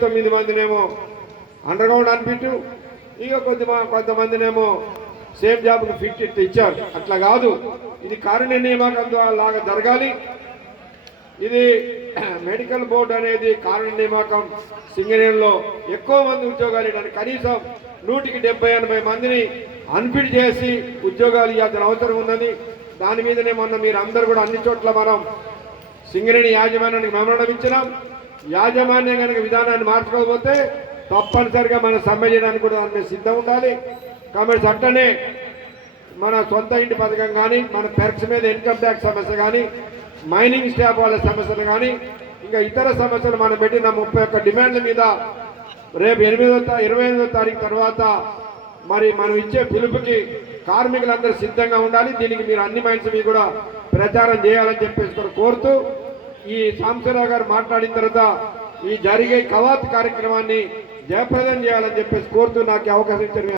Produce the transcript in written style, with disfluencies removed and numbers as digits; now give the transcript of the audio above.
9 మందినేమో under ground unfit, ఇక కొంతమందినేమో same జాబ్కు fit ఇచ్చారు. అట్లా కాదు, ఇది కారుణ్య నియామకం లాగా జరగాలి. ఇది మెడికల్ బోర్డు అనేది కారుణ్య నియామకం సింగరేణిలో ఎక్కువ మంది ఉద్యోగాలు ఇవ్వడానికి కనీసం 170-80 మందిని అన్ఫిట్ చేసి ఉద్యోగాలు ఇవ్వాల్సిన అవసరం ఉందని దాని మీదనే మొన్న మీరు అందరూ కూడా అన్ని చోట్ల మనం సింగరేణి యాజమాన్యానికి మెమోరాండం ఇచ్చినాం. యాజమాన్యం కనుక విధానాన్ని మార్చుకోకపోతే తప్పనిసరిగా మనం సమ్మె చేయడానికి కూడా దాని మీద సిద్ధం ఉండాలి. కాబట్టి అట్టనే మన సొంత ఇంటి పథకం కానీ, మన పెర్క్స్ మీద ఇన్కమ్ ట్యాక్స్ సమస్య కానీ, మైనింగ్ స్టాఫ్ వాళ్ళ సమస్యలు కానీ, ఇంకా ఇతర సమస్యలు మనం పెట్టిన 31 డిమాండ్ల మీద రేపు 28వ తారీఖు తర్వాత మరి మనం ఇచ్చే పిలుపుకి కార్మికులందరూ సిద్ధంగా ఉండాలి. దీనికి మీరు అన్ని మైండ్స్ మీ కూడా ప్రచారం చేయాలని చెప్పేసి కోరుతూ, ఈ సాంబశివరావు గారు మాట్లాడిన తర్వాత ఈ జరిగే కవాత్ కార్యక్రమాన్ని జయప్రదం చేయాలని చెప్పేసి కోరుతూ నాకు అవకాశం ఇచ్చారు.